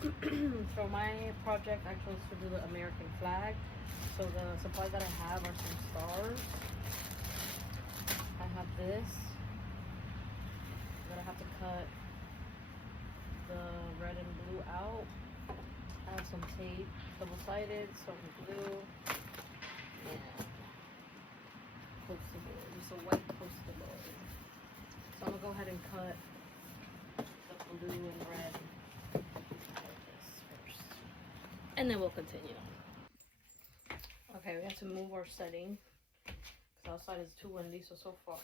For my project, I chose to do the American flag. So the supplies that I have are some stars. I have this. Then I have to cut the red and blue out. I have some tape, double-sided, some glue, and poster board. Just a white poster board. So I'm gonna go ahead and cut the blue and red like this first, and then we'll continue. Okay, we have to move our setting because outside is too windy. So far,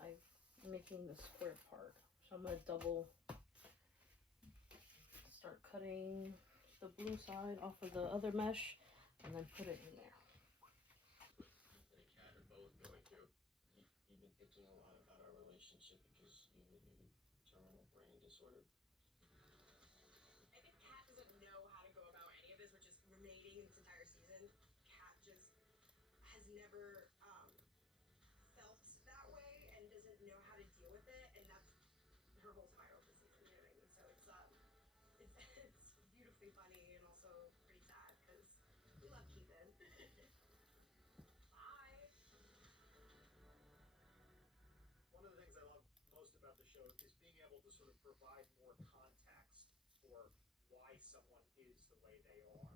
I'm making the square part. So I'm gonna start cutting the blue side off of the other mesh, and then put it in there. And Kat are both going through. You've been thinking a lot about our relationship because you have a terminal brain disorder. I think Kat doesn't know how to go about any of this, which is ruminating this entire season. Kat just has never felt that way and doesn't know how to deal with it, and that's her whole spiral this season. You know what I mean? So it's beautifully funny and also pretty sad because we love Keithan. Bye. One of the things I love most about the show is being able to sort of provide more context for why someone is the way they are.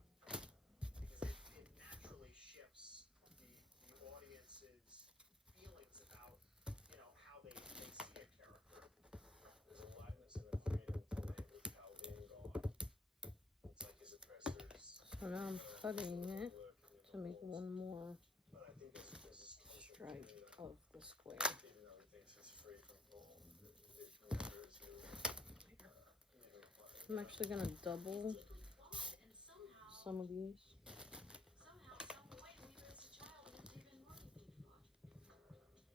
Because it naturally shifts the audience's feelings about, you know, how they see a character. There's a lightness and a freedom to live with Cal being gone. It's like his oppressors. So now I'm cutting it to make one more But I think there's this stripe of the square. even though he thinks he's free from all, it never is really even quite. I'm actually gonna double some of these.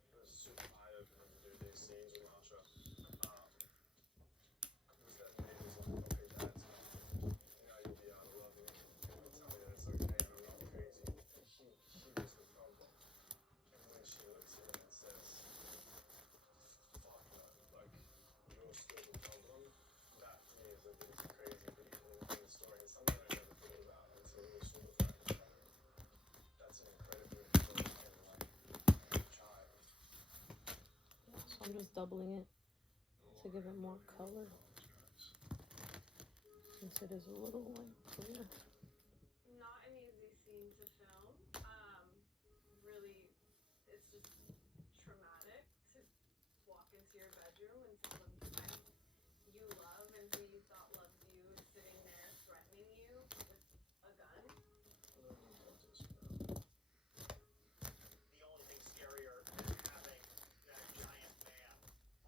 It was super eye-opening to do these scenes with Marsha. Was that Nate was like, okay, Dad, now you'll be out of loving it. You'll tell me that it's okay and I'm not crazy. He was the problem. And when she looks at him and says, fuck that, like, you're still the problem, that to me is a bit crazy in the story. And something I never thought about until we saw the fact that that's an incredibly important, like, child. So I'm just doubling it to give it more color, since it is a little like clear. Not an easy scene to film. Really, it's just traumatic to walk into your bedroom and someone you love and who you thought loved you is sitting there threatening you with a gun. The only thing scarier than having that giant man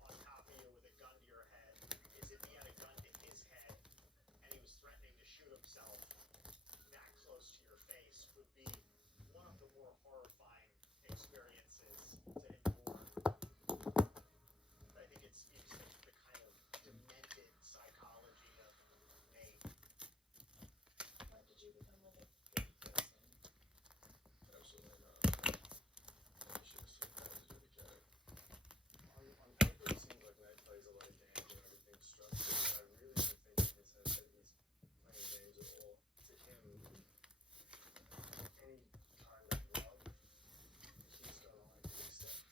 on top of you with a gun to your head is if he had a gun to his head and he was threatening to shoot himself that close to your face would be one of the more horrifying experiences to endure. I think it speaks to the kind of demented psychology of Nate. Why did you become like a good person? Absolutely not. You should have seen that as a mechanic. On paper, it seems like Nate plays a lot of games and everything's structured, but I really don't think in his head that he's playing games at all. To him, any kind of love, he's gonna like accept.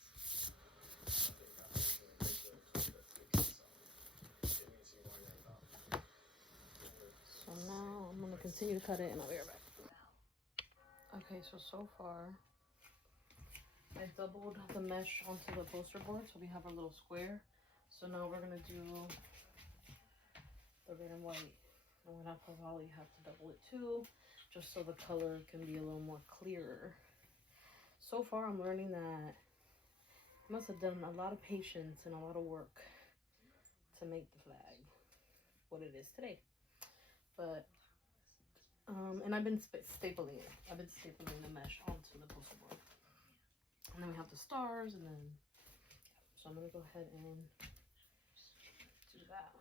I think that was really good that fixes something. It means he won't end up. So now I'm gonna continue to cut it, and I'll be right back. Okay, so far I doubled the mesh onto the poster board, so we have our little square. So now we're gonna do the red and white, and we're gonna probably have to double it too, just so the color can be a little more clearer. So far I'm learning that I must have done a lot of patience and a lot of work to make the flag what it is today. But and I've been stapling it. I've been stapling the mesh onto the poster board. And then we have the stars, and then, so I'm gonna go ahead and do that.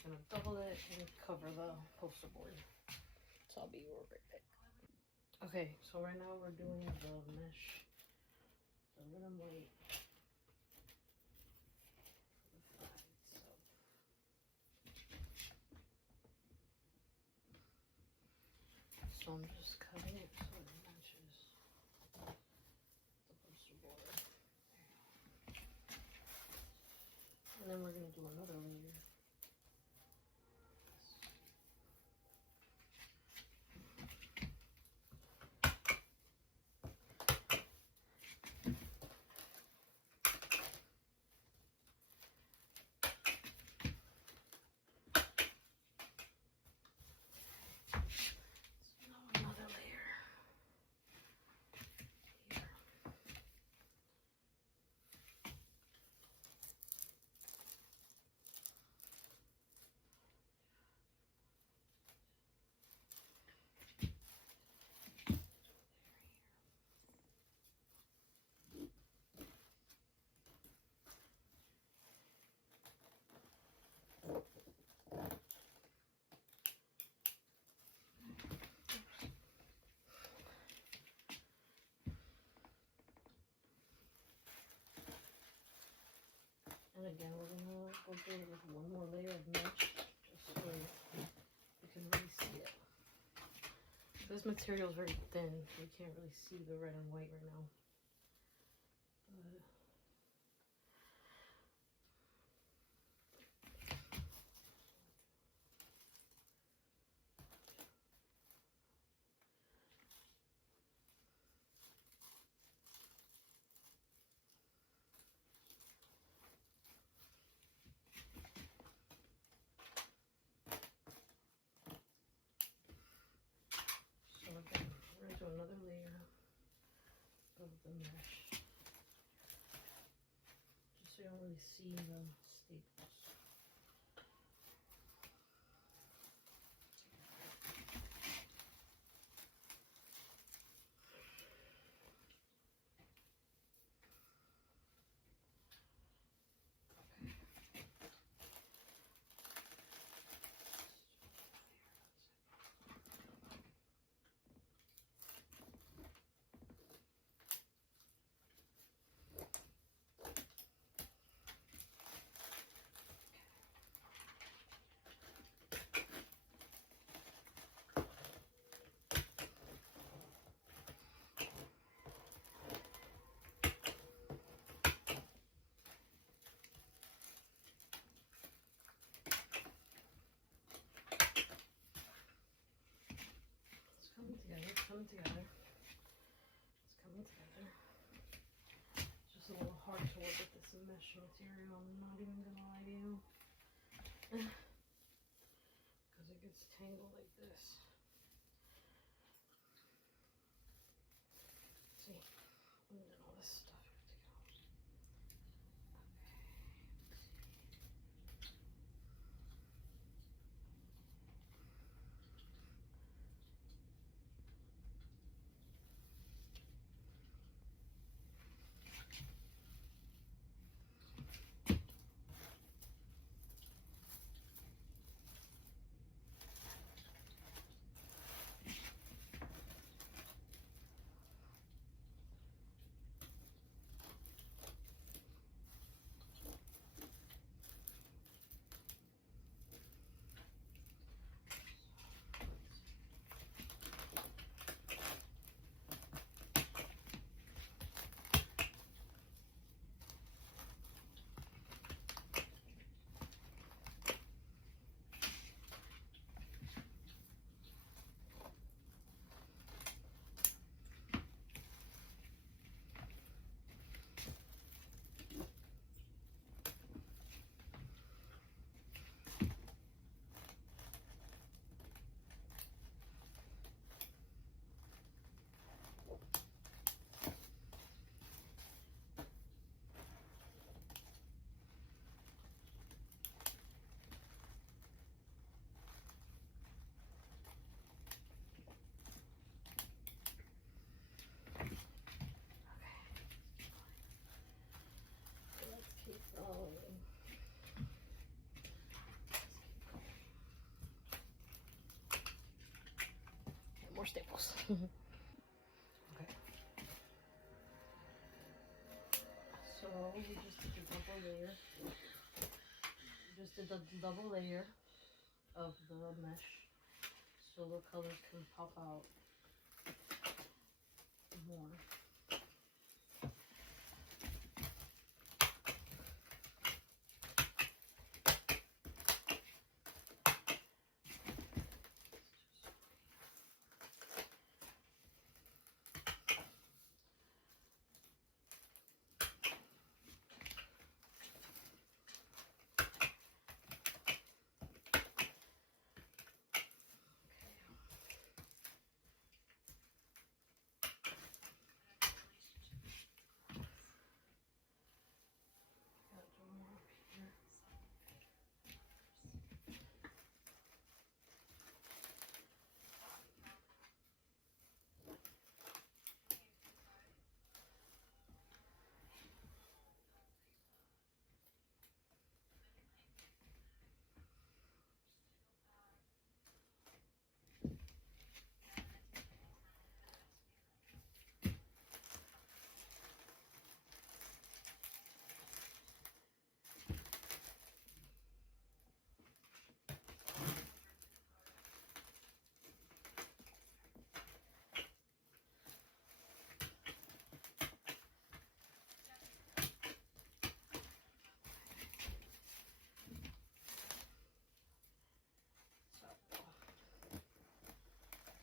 just gonna double it and cover the poster board. So I'll be right back. Okay, so right now we're doing the mesh, the red and white for the sides. So I'm just cutting it so it matches the poster board. And then we're gonna do another layer. So now another layer here. And again, we're gonna go through with one more layer of mesh, just so you can really see it. This material is very thin, so you can't really see the red and white right now. But so again, we're gonna do another layer of the mesh, just so you don't really see the staples. It's coming together, it's coming together. It's coming together. It's just a little hard to work with this mesh material, I'm not even gonna lie to you. Because it gets tangled like this. See, and then all this stuff you have to get out. Let's keep going. Let's keep going. Okay. So we just did the double layer. We just did the double layer of the mesh so the colors can pop out more. Got two more up here.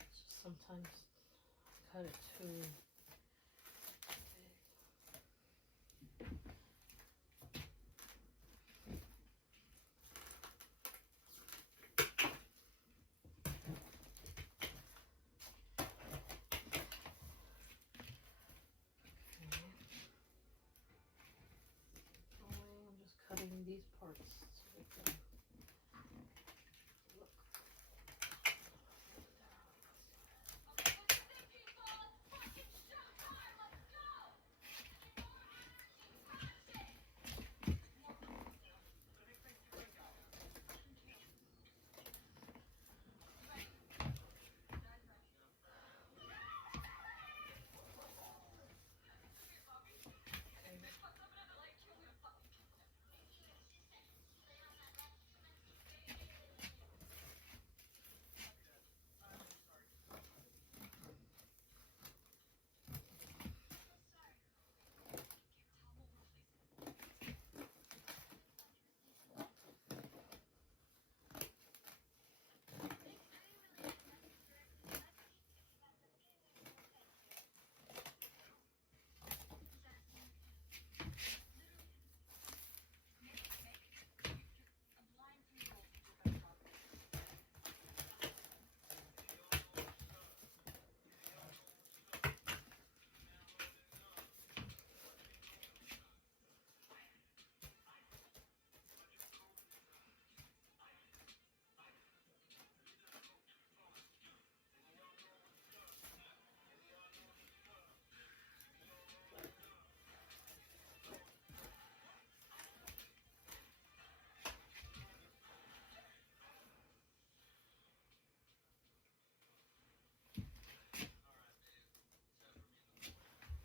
So sometimes cut it too big. I'm just cutting these parts so they can look.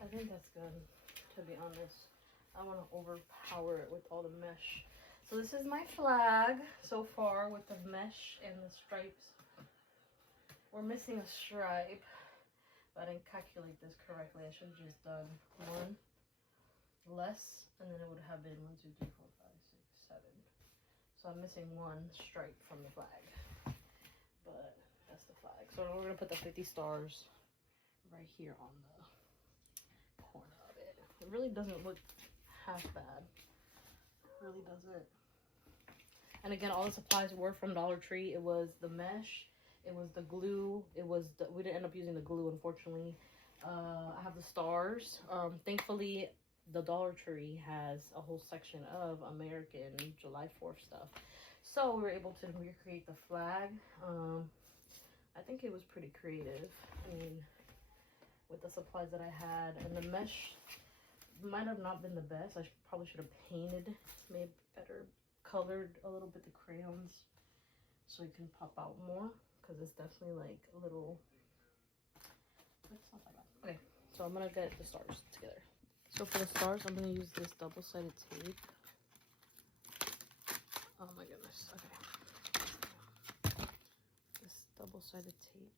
I think that's good, to be honest. I want to overpower it with all the mesh. So this is my flag so far with the mesh and the stripes. We're missing a stripe, but I didn't calculate this correctly. I should have just done one less, and then it would have been 1, 2, 3, 4, 5, 6, 7. So I'm missing one stripe from the flag, but that's the flag. So we're gonna put the 50 stars right here on the corner of it. It really doesn't look half bad. It really doesn't. And again, all the supplies were from Dollar Tree. It was the mesh, it was the glue, we didn't end up using the glue, unfortunately. I have the stars. Thankfully, the Dollar Tree has a whole section of American July 4th stuff. So we were able to recreate the flag. I think it was pretty creative. I mean, with the supplies that I had, and the mesh might have not been the best. I probably should have painted, maybe better, colored a little bit the crayons so it can pop out more, because it's definitely like a little it's not that bad. Okay, so I'm gonna get the stars together. So for the stars, I'm gonna use this double-sided tape. Oh my goodness, okay. This double-sided tape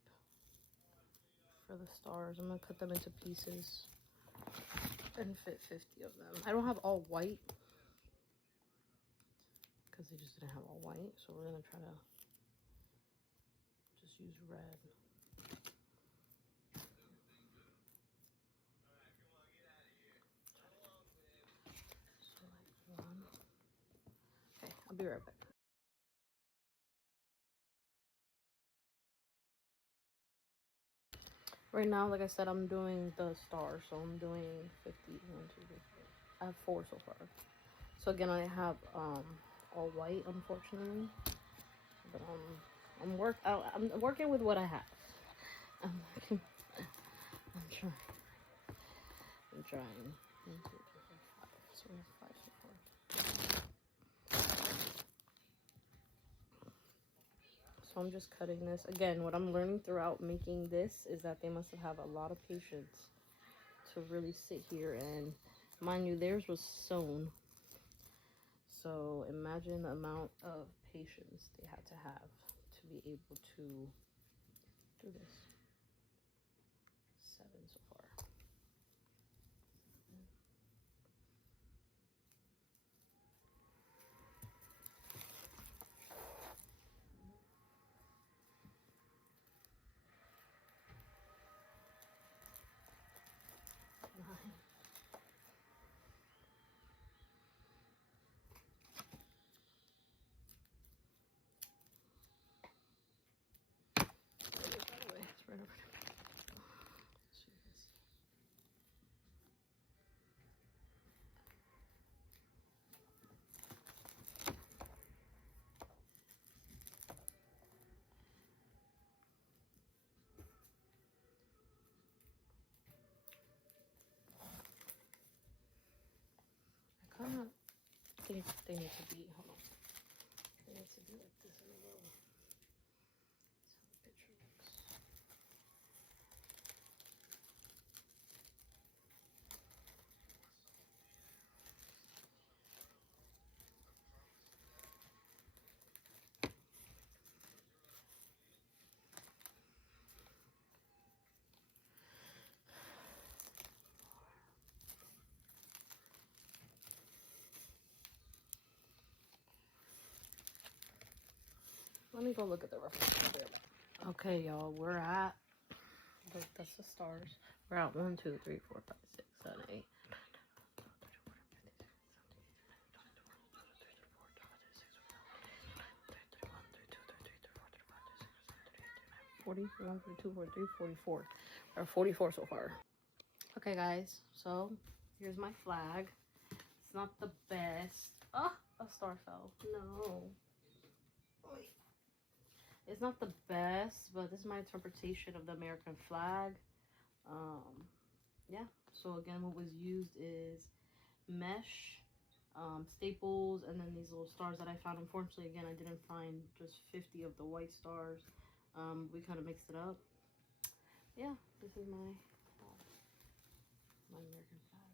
for the stars. I'm gonna cut them into pieces and fit 50 of them. I don't have all white because they just didn't have all white, so we're gonna try to just use red. So like one. Okay, I'll be right back. Right now, like I said, I'm doing the stars, so I'm doing 50. 1, 2, 3, 4. I have 4 so far. So again, I have all white, unfortunately, but I'm working with what I have. I'm trying. I'm trying. 1, 2, 3, 4, 5. So we have 5 so far. So I'm just cutting this. Again, what I'm learning throughout making this is that they must have a lot of patience to really sit here, and mind you, theirs was sewn. So imagine the amount of patience they had to have to be able to do this. 7 so far. It's right over there. So you can see. I kind of think they need to be, hold on. They need to be like this in a row. That's how the picture looks. Let me go look at the reference. Okay, y'all, we're at, that's the stars. We're at 1, 2, 3, 4, 5, 6, 7, 8. 41, 42, 43, 44. Or 44 so far. Okay, guys, so here's my flag. It's not the best. Oh, a star fell. No. Oy. It's not the best, but this is my interpretation of the American flag. Yeah. So again, what was used is mesh, staples, and then these little stars that I found. Unfortunately, again, I didn't find just 50 of the white stars. We kind of mixed it up. Yeah, this is my American flag.